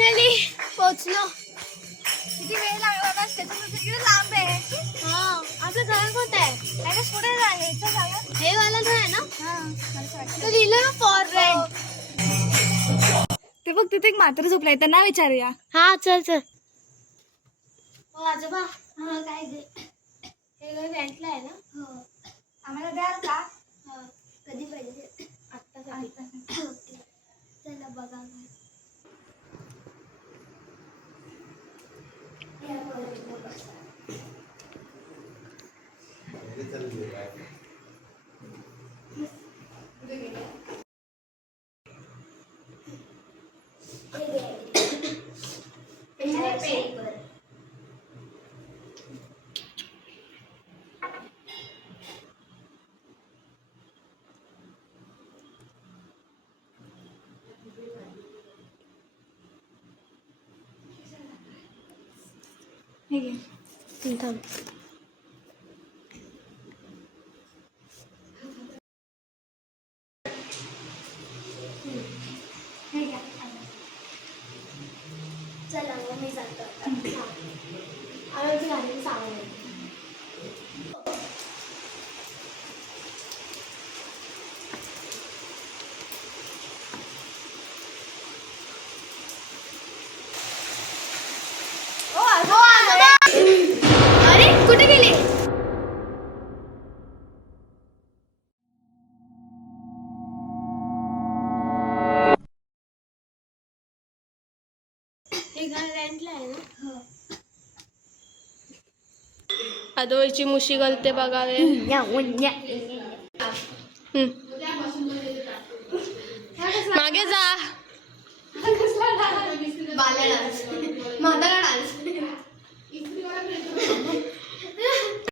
Finally पोहोचलो. किती वेळ लागला ना स्टेशन किती लांब आहे. हा असं घर कोणतं आहे? त्याच्या पुढे जायचं झालं. हे वाला घर आहे ना? हा मला असं वाटतं. तो लिहिलं ना फॉर रेंट. ते बघ तिथे एक म्हातारा झोपलाय त्यांना विचारूया. हा चल चल. हो आजोबा हा काय दे. हे घर रेंटला आहे ना? हो आम्हाला द्याल का? हा कधी पाहिजे? आत्ता चला बघा. हे घे. थांब. हे घ्या. चला मग मी जातो. आम्ही गाडी सांगू. अरे कुठे गेले? हे घर रेंटला आहे ना? आदोळची मुशी गलते बघावे. मागे जा.